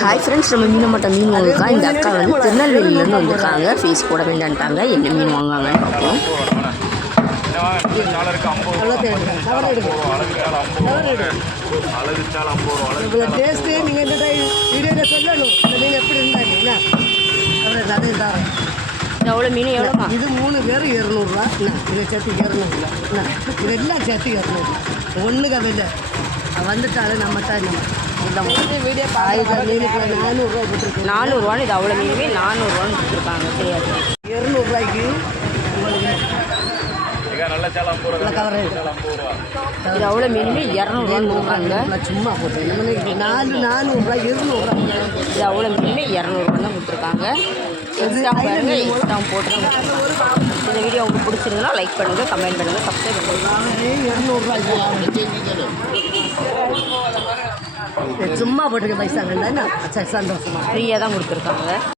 Hi friends நம்ம மீன் மட்டும் மீன் வாங்கிருக்கா இந்த அக்கா வந்து திருநெல்வேலியிலேருந்து வந்திருக்காங்க. ஃபீஸ் போட வேண்டான்ட்டாங்க என்ன மீன் வாங்குவாங்கன்னு பார்ப்போம். டாலருக்கு டேஸ்ட்டு நீங்கள் இந்த வீடியோவில் சொல்லணும் இந்த மீன் எப்படி இருந்தாங்க அதை தரேன் எவ்வளோ மீன் எவ்வளோமா இது மூணு பேர் இரநூறுவா. இதை சேர்த்து இரநூறுவா. என்ன? இதெல்லாம் சேர்த்து ஒன்று ஒன்றுக்கு அதில் வந்துட்டாலும் நம்ம தான் நானூறுரூவா போட்டுருக்கு நானூறுரூவான்னு இது அவ்வளோ மீனுமே நானூறுரூவான்னு கொடுத்துருக்காங்க. தெரியாது. இரநூறுவாய்க்கு இது அவ்வளோ மீனுமே இரநூறுவான்னு கொடுப்பாங்க நான் சும்மா போட்டேன். நம்ம நாலு நானூறுரூவா இருநூறுவா இது அவ்வளோ மீனுமே இரநூறுவா தான் கொடுத்துருக்காங்க. எக்ஸ்ட்ரா பாருங்க எக்ஸ்ட்ரா போட்டு தான் கொடுத்துருக்காங்க. இந்த வீடியோ உங்களுக்கு பிடிச்சிருந்தா லைக் பண்ணுங்கள் கமெண்ட் பண்ணுங்கள் சப்ஸ்கிரைப் பண்ணுங்கள் சும்மா போட்டுக்க பைசா வேண்டாம் சரி சந்தோஷமா? ஃப்ரீயாக தான் கொடுத்துருக்காங்க.